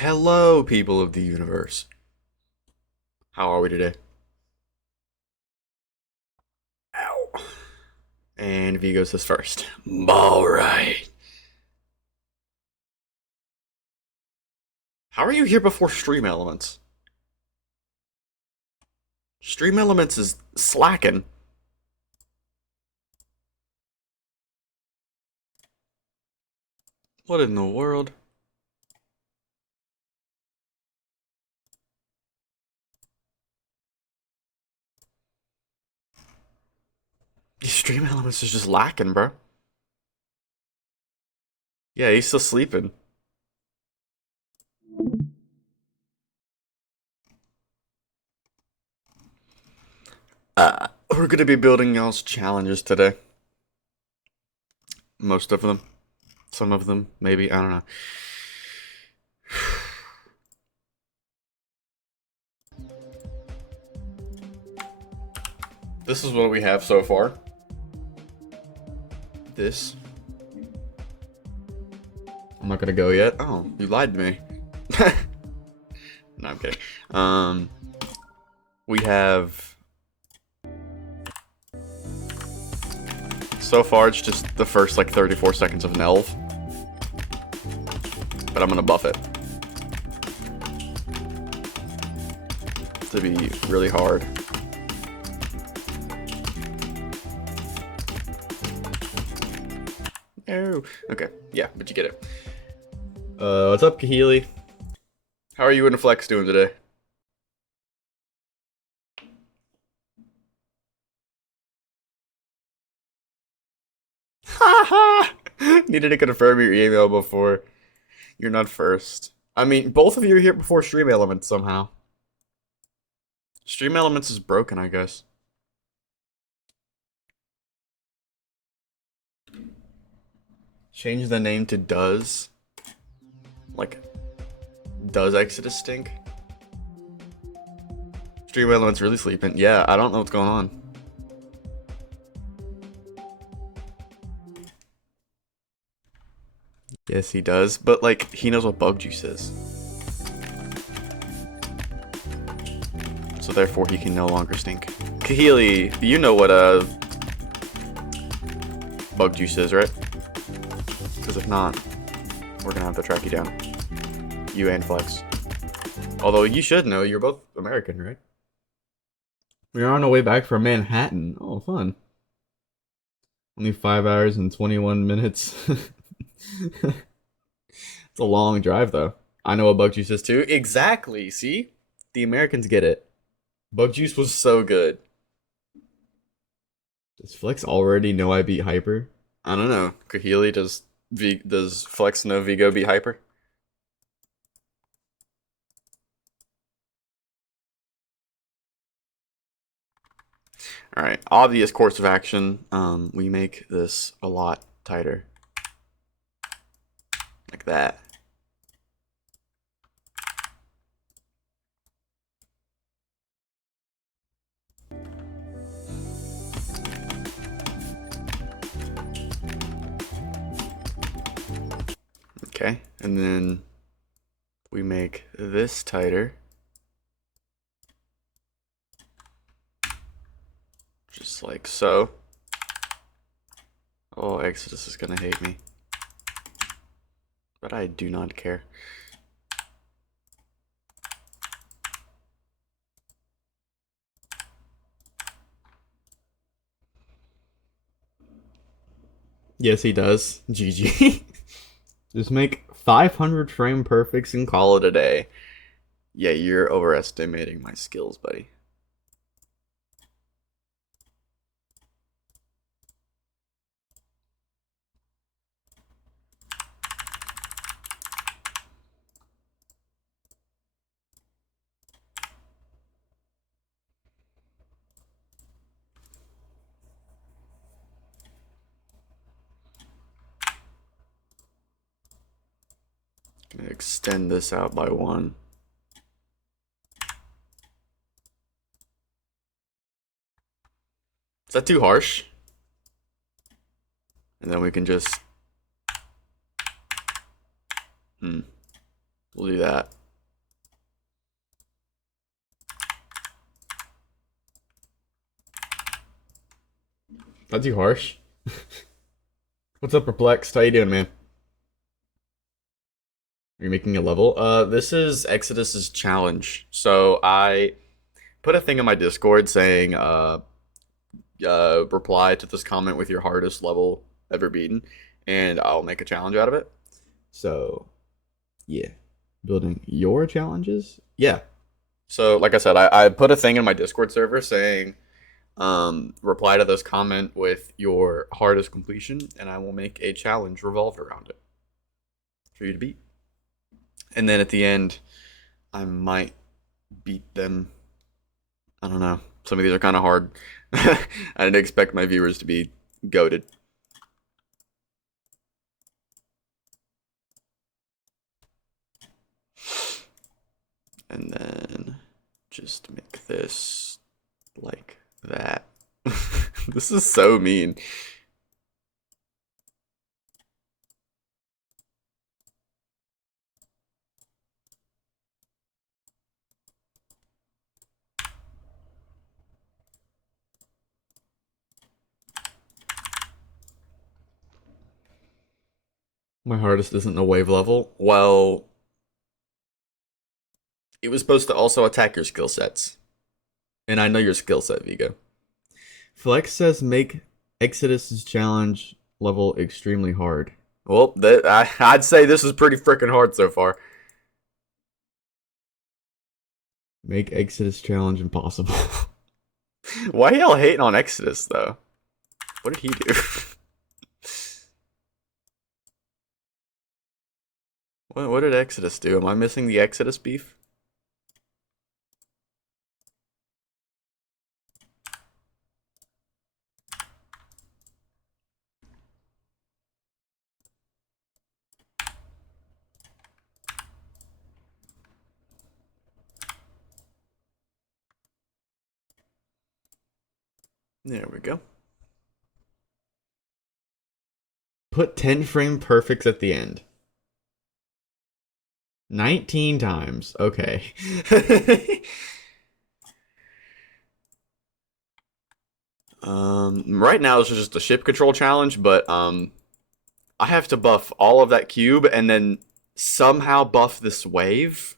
Hello, people of the universe. How are we today? Ow. And Vigo says first. Alright. How are you here before Stream Elements? Stream Elements is slacking. What in the world? Stream Elements is just lacking, bro. Yeah, he's still sleeping. We're gonna be building y'all's challenges today. Most of them. Some of them, maybe. I don't know. This is what we have so far. This. I'm not gonna go yet. Oh, you lied to me. No, I'm kidding. We have... So far, it's just the first, like, 34 seconds of Nelv. But I'm gonna buff it. To be really hard. Oh, okay. Yeah, but you get it. What's up, Kahili? How are you and Flex doing today? Haha! Needed to confirm your email before. You're not first. I mean, both of you are here before Stream Elements somehow. Stream Elements is broken, I guess. Change the name to Does. Like, does Exodus stink? Stream Elements really sleeping. Yeah, I don't know what's going on. Yes, he does, but like, he knows what bug juice is. So therefore, he can no longer stink. Kahili, you know what bug juice is, right? Because if not, we're gonna have to track you down. You and Flex. Although you should know, you're both American, right? We're on our way back from Manhattan. Oh, fun. Only 5 hours and 21 minutes. It's a long drive, though. I know what bug juice is, too. Exactly, see? The Americans get it. Bug juice was so good. Does Flex already know I beat Hyper? I don't know. Kahili, does Flex know Vigo beat Hyper? Alright, obvious course of action. We make this a lot tighter. Like that. Okay, and then we make this tighter. Just like so. Oh, Exodus is gonna hate me. But I do not care. Yes, he does. GG. Just make 500 frame perfects and call it a day. Yeah, you're overestimating my skills, buddy. Gonna extend this out by 1. Is that too harsh? And then we can just... We'll do that. Not too harsh. What's up, Perplexed? How you doing, man? Are you making a level? This is Exodus's challenge. So I put a thing in my Discord saying, reply to this comment with your hardest level ever beaten, and I'll make a challenge out of it. So, yeah. Building your challenges? Yeah. So, like I said, I put a thing in my Discord server saying, reply to this comment with your hardest completion, and I will make a challenge revolved around it for you to beat. And then at the end, I might beat them. I don't know. Some of these are kind of hard. I didn't expect my viewers to be goated. And then just make this like that. This is so mean. My hardest isn't a wave level. Well, it was supposed to also attack your skill sets. And I know your skill set, Vigo. Flex says make Exodus's challenge level extremely hard. Well, I'd say this is pretty freaking hard so far. Make Exodus challenge impossible. Why y'all hating on Exodus though? What did he do? What did Exodus do? Am I missing the Exodus beef? There we go. Put 10 frame perfects at the end. 19 times. Okay. Right now this is just a ship control challenge, but I have to buff all of that cube and then somehow buff this wave.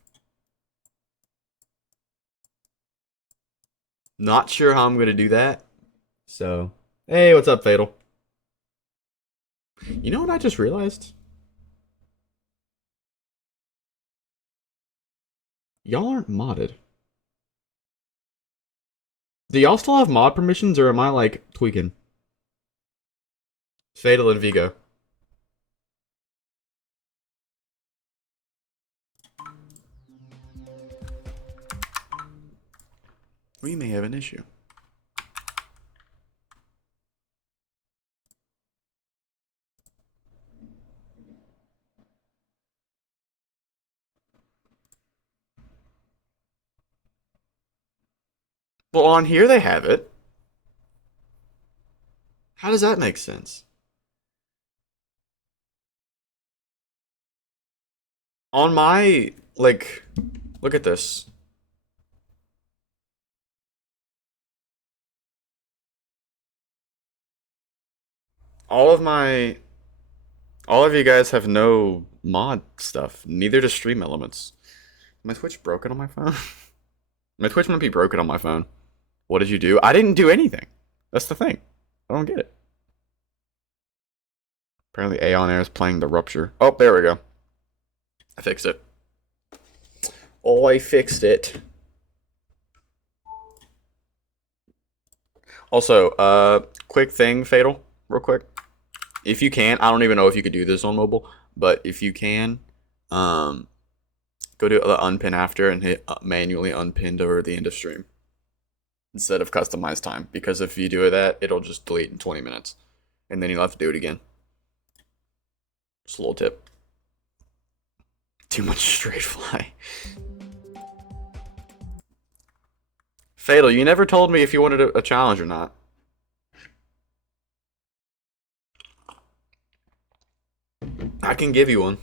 Not sure how I'm gonna do that. So, hey, what's up, Fatal? You know what I just realized? Y'all aren't modded. Do y'all still have mod permissions, or am I like tweaking? Fatal and Vigo. We may have an issue. Well, on here they have it. How does that make sense? On my, like, look at this. All of my, all of you guys have no mod stuff. Neither does Stream Elements. My Twitch broken on my phone? My Twitch might be broken on my phone. What did you do? I didn't do anything. That's the thing. I don't get it. Apparently Aeon Air is playing the Rupture. Oh, there we go. I fixed it. Oh, I fixed it. Also, quick thing, Fatal, real quick. If you can, I don't even know if you could do this on mobile, but if you can, go to the unpin after and hit manually unpinned over the end of stream instead of customized time, because if you do that, it'll just delete in 20 minutes, and then you'll have to do it again. Just a little tip. Too much straight fly. Fatal, you never told me if you wanted a challenge or not. I can give you one.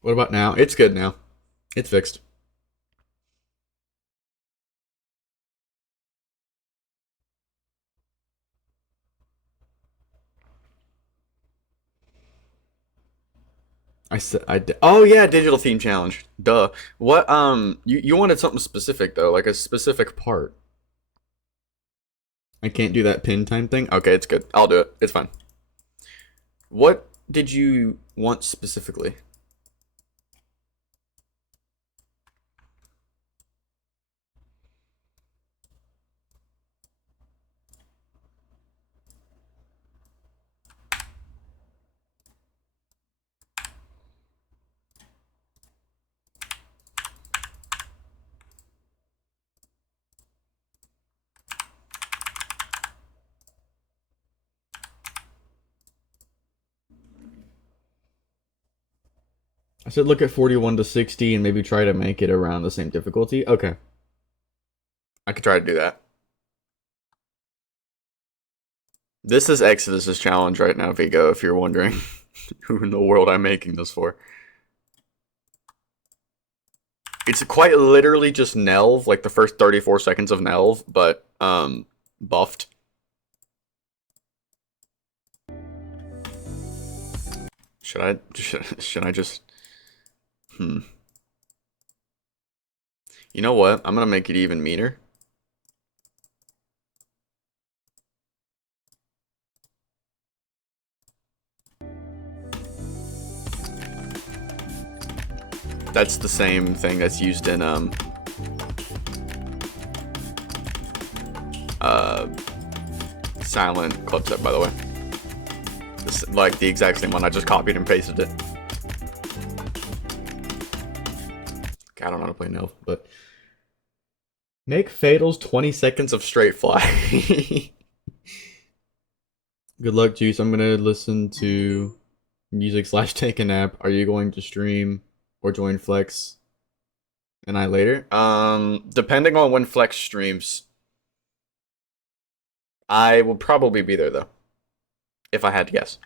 What about now? It's good now. It's fixed. I said I did. Oh yeah, digital theme challenge. Duh. What? You wanted something specific though, like a specific part. I can't do that pin time thing. Okay, it's good. I'll do it. It's fine. What did you want specifically? I said look at 41 to 60 and maybe try to make it around the same difficulty. Okay. I could try to do that. This is Exodus's challenge right now, Vigo, if you're wondering who in the world I'm making this for. It's quite literally just Nelv, like the first 34 seconds of Nelv, but buffed. Should I just You know what? I'm gonna make it even meaner. That's the same thing that's used in Silent Clubset, by the way. This, like the exact same one. I just copied and pasted it. I don't know how to play Nelv, but make Fatals 20 seconds of straight fly. Good luck, Juice. I'm gonna listen to music / take a nap. Are you going to stream or join Flex and I later? Depending on when Flex streams, I will probably be there though, if I had to guess.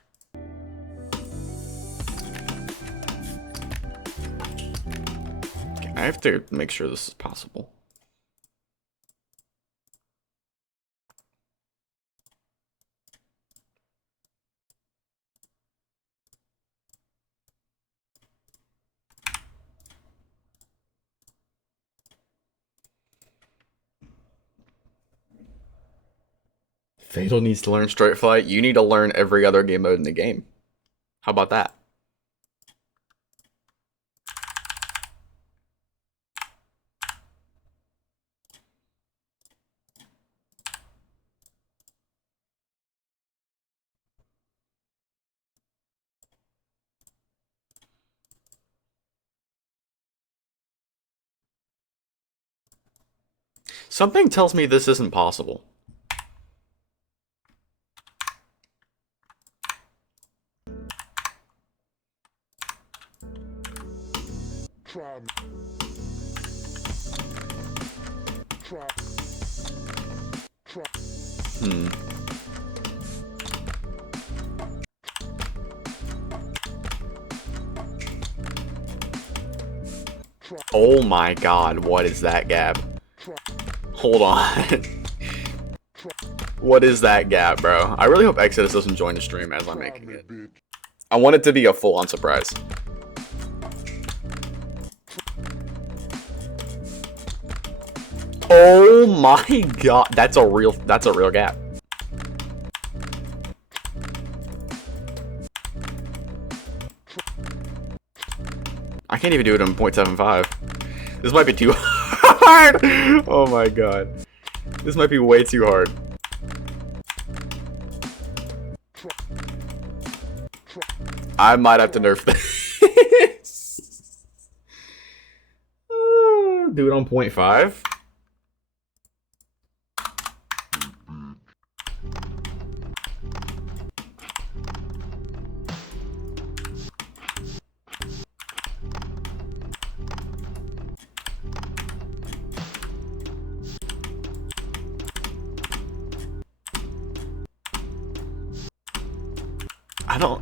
Okay, I have to make sure this is possible. Fatal needs to learn straight fly. You need to learn every other game mode in the game. How about that? Something tells me this isn't possible. Oh my god, what is that gap? Hold on. What is that gap, bro? I really hope Exodus doesn't join the stream as I'm making it. I want it to be a full-on surprise. Oh my god, that's a real gap. I can't even do it in 0.75. This might be too hard. Oh my god. This might be way too hard. I might have to nerf this. Do it on 0.5.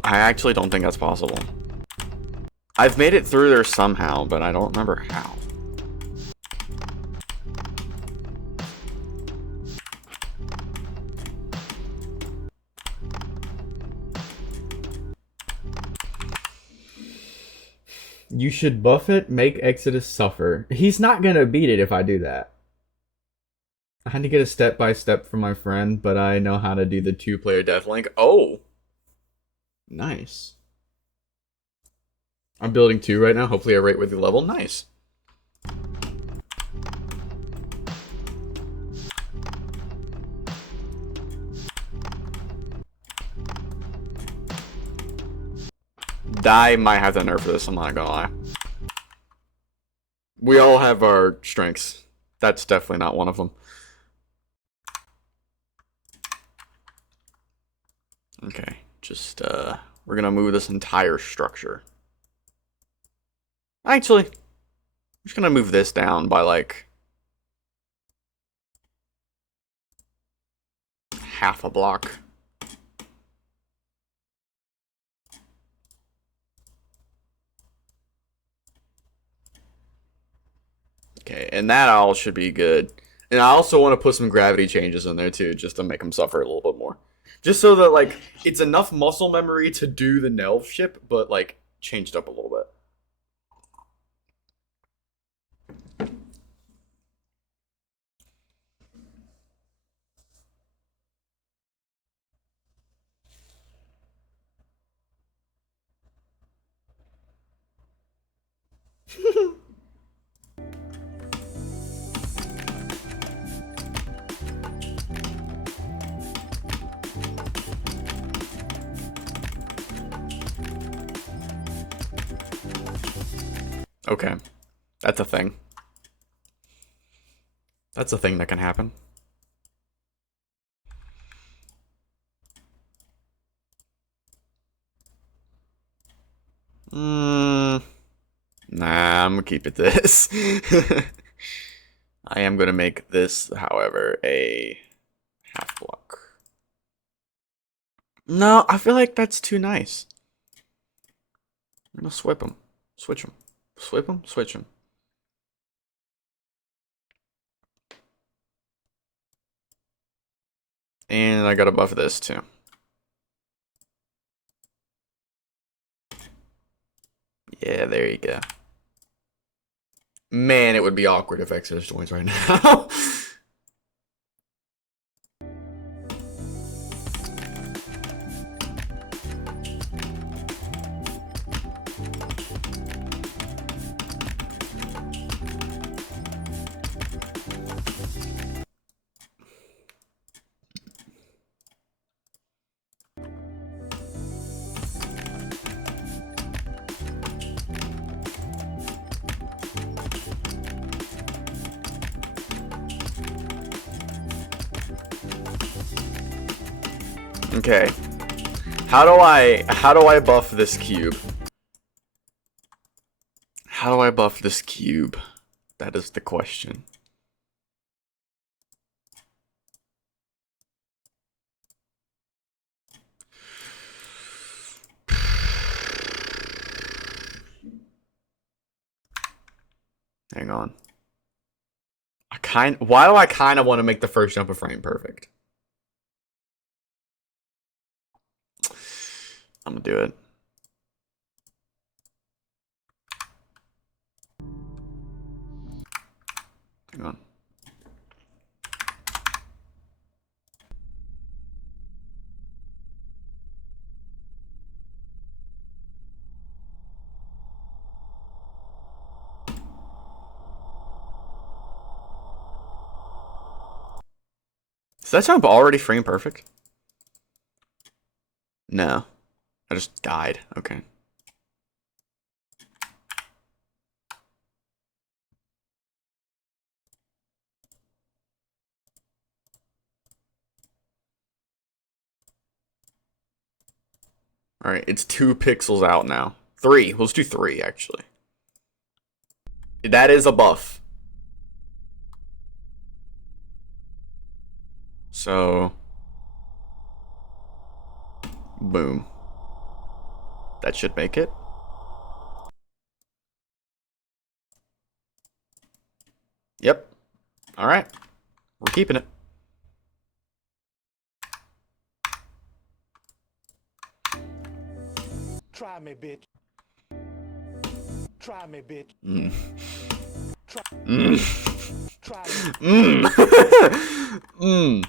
I actually don't think that's possible. I've made it through there somehow, but I don't remember how. You should buff it, make Exodus suffer. He's not gonna beat it if I do that. I had to get a step-by-step from my friend, but I know how to do the 2-player Deathlink. Oh! Nice. I'm building 2 right now. Hopefully I rate with the level. Nice. I might have to nerf this, I'm not gonna lie. We all have our strengths. That's definitely not one of them. Okay, just, we're gonna move this entire structure. Actually, I'm just gonna move this down by, like, half a block. Okay, and that all should be good. And I also want to put some gravity changes in there too, just to make them suffer a little bit more. Just so that, like, it's enough muscle memory to do the Nelv ship, but, like, changed up a little bit. Okay. That's a thing. That's a thing that can happen. Nah, I'm gonna keep it this. I am gonna make this, however, a half block. No, I feel like that's too nice. I'm gonna swip them. Switch them. Swip them, switch them. And I gotta buff this too. Yeah, there you go. Man, it would be awkward if Exodus joins right now. Okay. How do I buff this cube? How do I buff this cube? That is the question. Hang on. Why do I kind of want to make the first jump of frame perfect? I'm gonna do it. Hang on. Is that jump already frame perfect? No. I just died. Okay. Alright, it's 2 pixels out now. 3. Let's do 3, actually. That is a buff. So... boom. That should make it. Yep. All right. We're keeping it. Try me, bitch. Try me, bitch. Mm. Try, Mm. try me. Mm. Mm.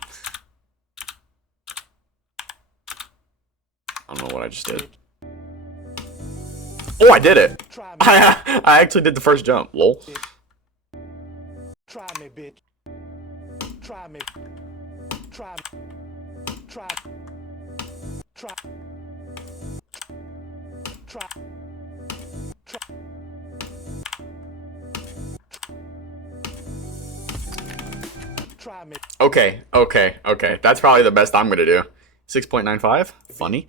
I don't know what I just did. Oh, I did it. Try me. I actually did the first jump. Lol. Try me, bitch. Try me. Try. Try. Try. Try. Try. Try me. Okay, okay, okay. That's probably the best I'm gonna do. 6.95. Funny.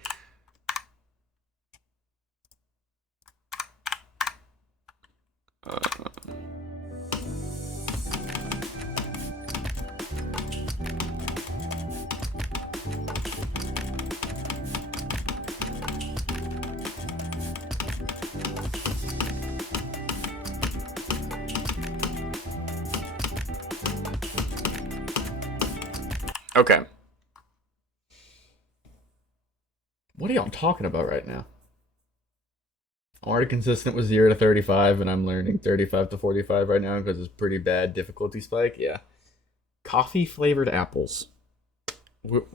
Okay. What are y'all talking about right now? I'm already consistent with 0 to 35, and I'm learning 35 to 45 right now because it's pretty bad difficulty spike. Yeah. Coffee flavored apples.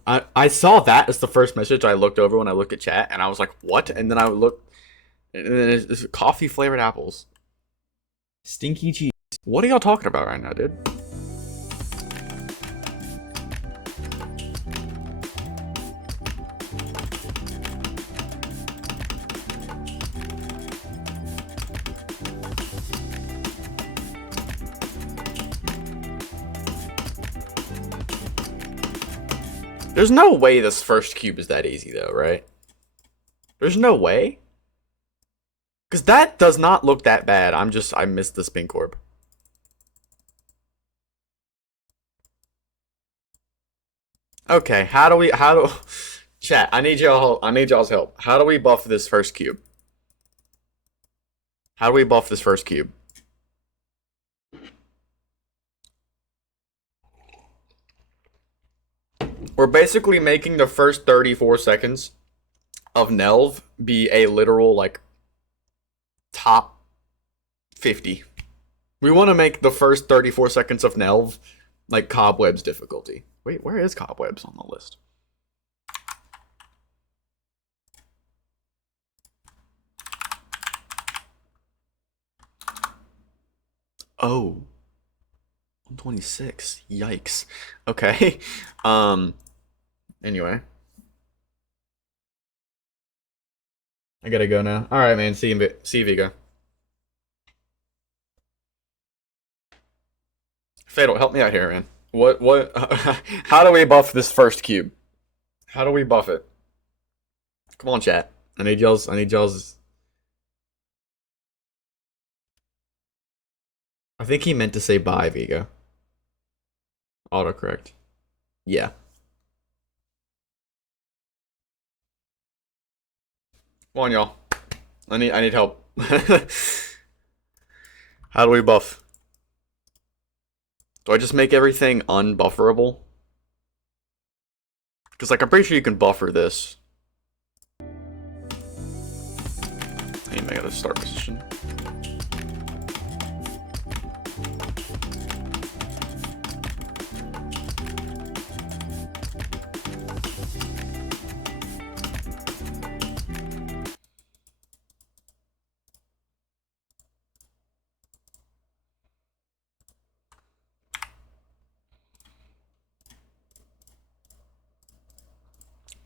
I saw that as the first message I looked over when I looked at chat, and I was like, what? And then I looked, and then it's coffee flavored apples. Stinky cheese. What are y'all talking about right now, dude? There's no way this first cube is that easy, though, right? There's no way. Because that does not look that bad. I missed the spin corp. Okay, chat, I need y'all's help. How do we buff this first cube? How do we buff this first cube? We're basically making the first 34 seconds of Nelv be a literal, like, top 50. We want to make the first 34 seconds of Nelv, like, Cobwebs difficulty. Wait, where is Cobwebs on the list? Oh. 126. Yikes. Okay. Anyway. I gotta go now. Alright, man. See you, Vigo. Fatal, help me out here, man. What, how do we buff this first cube? How do we buff it? Come on, chat. I need y'all's. I think he meant to say bye, Vigo. Autocorrect. Yeah. Come on, y'all. I need help. How do we buff? Do I just make everything unbufferable? Because, like, I'm pretty sure you can buffer this. I make it a start position.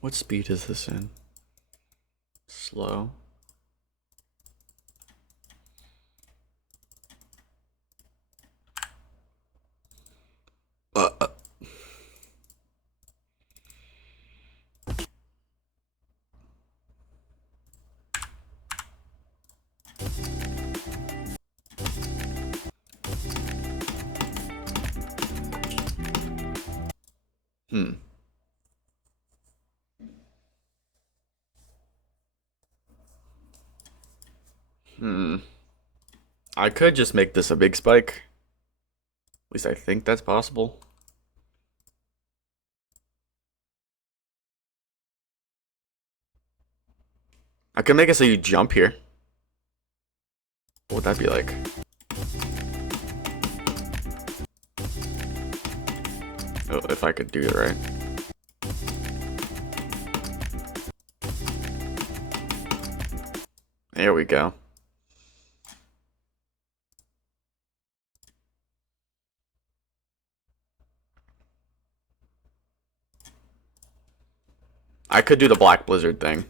What speed is this in? Slow. Uh, uh. Hmm. Hmm. I could just make this a big spike. least I think that's possible. I could make it so you jump here. What would that be like? Oh, if I could do it right. There we go. I could do the Black Blizzard thing.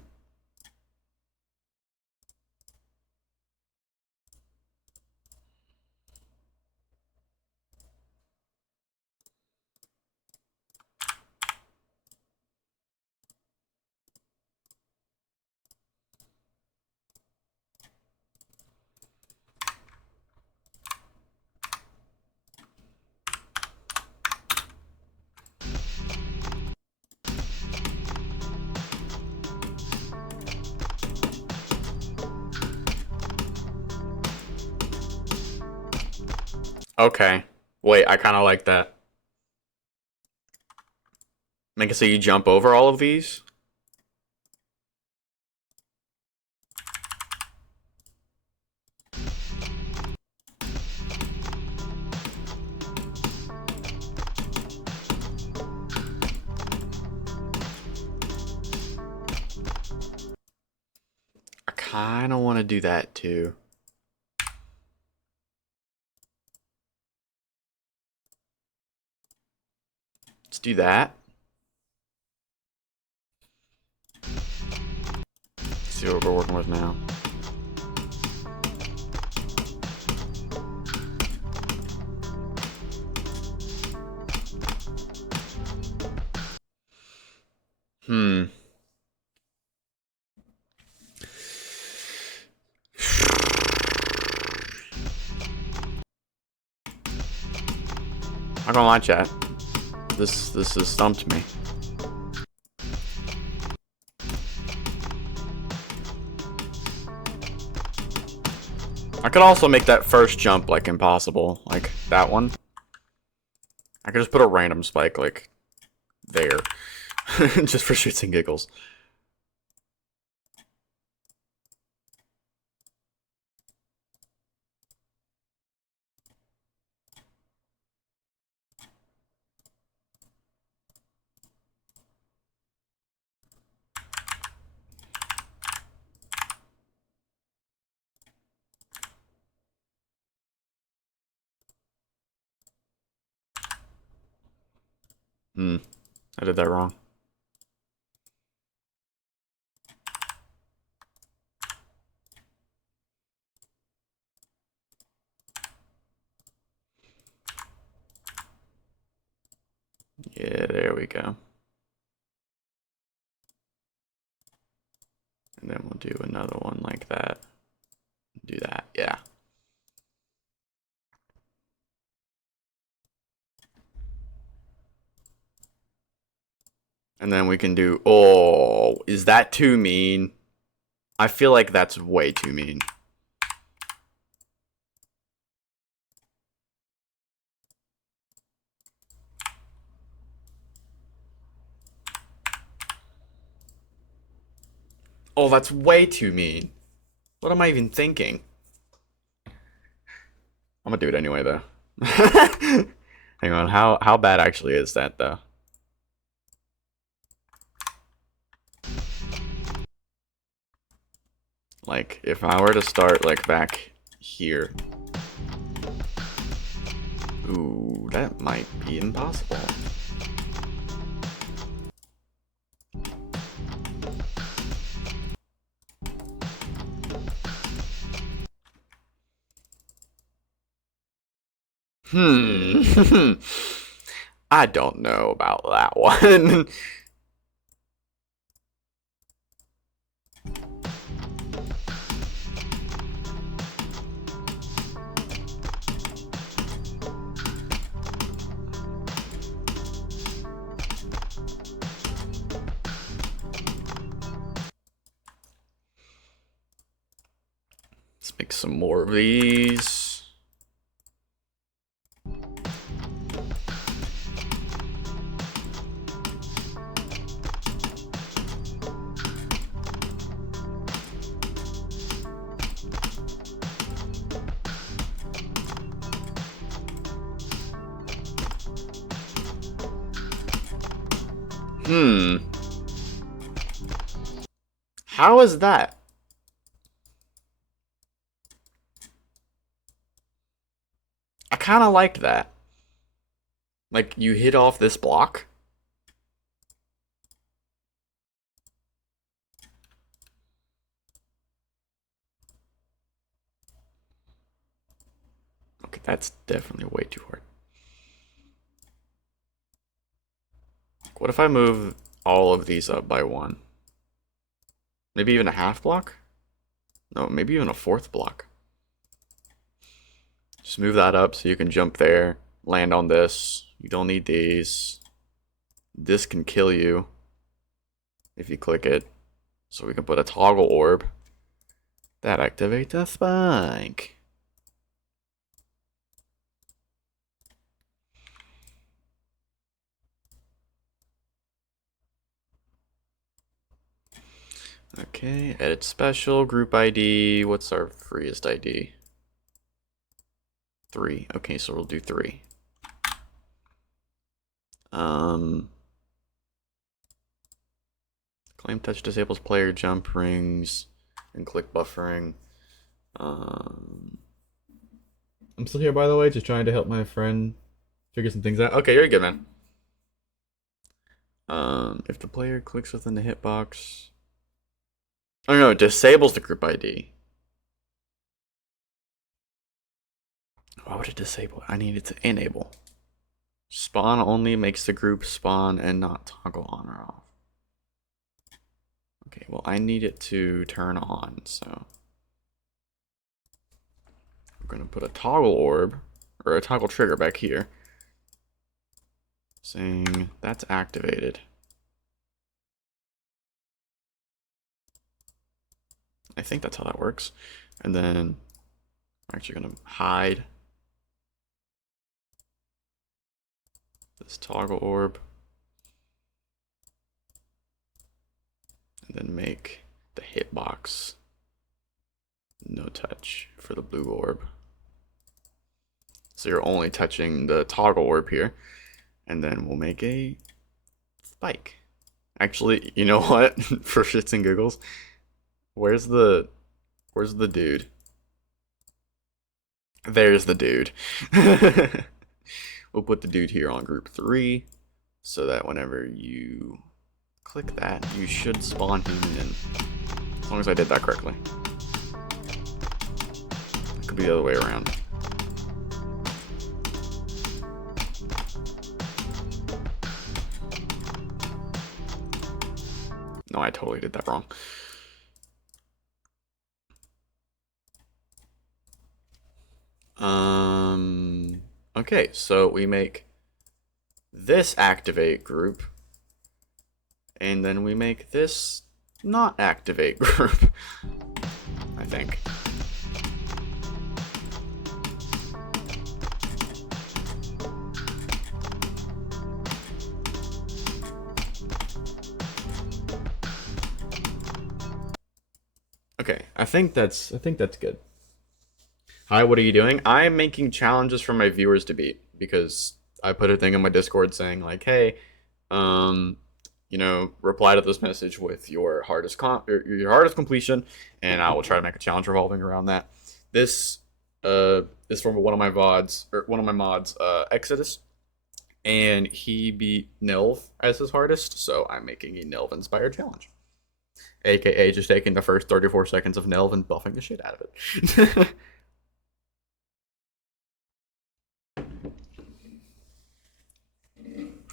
Okay. Wait, I kind of like that. Make it so you jump over all of these. I kind of want to do that too. Let's do that. Let's see what we're working with now. I'm gonna lie, chat. This has stumped me. I could also make that first jump like impossible, like that one. I could just put a random spike like there, just for shits and giggles. I did that wrong. Yeah, there we go. And then we'll do another one like that. Do that, yeah. And then we can do, oh, is that too mean? I feel like that's way too mean. Oh, that's way too mean. What am I even thinking? I'm gonna do it anyway, though. Hang on, how bad actually is that, though? Like, if I were to start, like, back here. Ooh, that might be impossible. I don't know about that one. Let's make some more of these. Hmm. How is that? I kind of liked that. Like, you hit off this block. Okay, that's definitely way too hard. What if I move all of these up by one? Maybe even a half block? No, maybe even a fourth block. Just move that up so you can jump there, land on this. You don't need these. This can kill you if you click it. So we can put a toggle orb. That activates a spike. Okay, edit special, group ID. What's our freest ID? 3. Okay, so we'll do 3. Claim touch disables player jump rings and click buffering. I'm still here, by the way, just trying to help my friend figure some things out. Okay, you're good, man. If the player clicks within the hitbox. Oh no, it disables the group ID. Why would it disable? I need it to enable. Spawn only makes the group spawn and not toggle on or off. Okay, well, I need it to turn on, so I'm gonna put a toggle orb or a toggle trigger back here saying that's activated. I think that's how that works. And then I'm actually gonna hide this toggle orb and then make the hitbox no touch for the blue orb. So you're only touching the toggle orb here. And then we'll make a spike. Actually, you know what? For shits and giggles, where's the dude? There's the dude. We'll put the dude here on group 3 so that whenever you click that, you should spawn him in. As long as I did that correctly. It could be the other way around. No, I totally did that wrong. Okay, so we make this activate group, and then we make this not activate group, I think. Okay, I think that's good. Hi, what are you doing? I'm making challenges for my viewers to beat because I put a thing on my Discord saying like, hey, you know, reply to this message with your hardest completion, and I will try to make a challenge revolving around that. This is from one of my mods, Exodus, and he beat Nilv as his hardest, so I'm making a Nilv inspired challenge. AKA just taking the first 34 seconds of Nilv and buffing the shit out of it.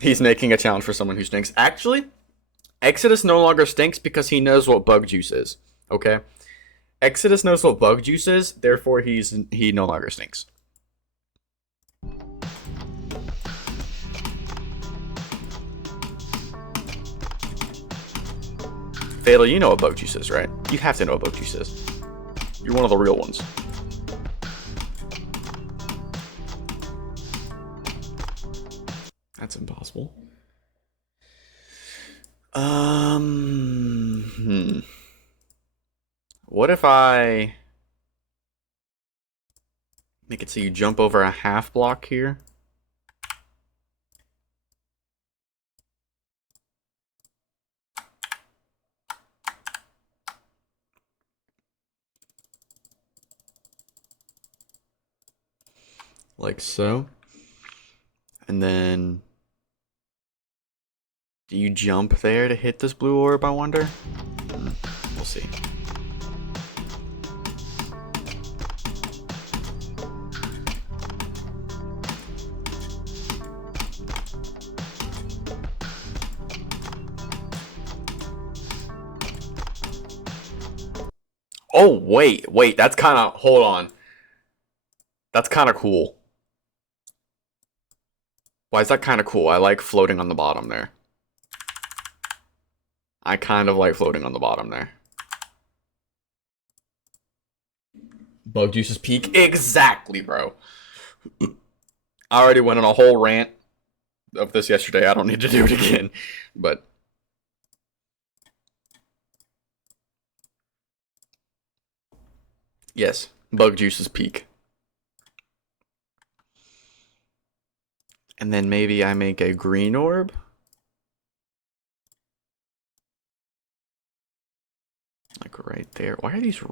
He's making a challenge for someone who stinks. Actually, Exodus no longer stinks because he knows what bug juice is. Okay? Exodus knows what bug juice is, therefore he no longer stinks. Fatal, you know what bug juice is, right? You have to know what bug juice is. You're one of the real ones. That's impossible. What if I make it so you jump over a half block here? like so. And then, do you jump there to hit this blue orb, I wonder? We'll see. Oh, wait, that's kind of, hold on. That's kind of cool. Why is that kind of cool? I like floating on the bottom there. I kind of like floating on the bottom there. Bug Juice's peak? Exactly, bro. I already went on a whole rant of this yesterday. I don't need to do it again. But yes, Bug Juice's peak. And then maybe I make a green orb. Like right there. Why are these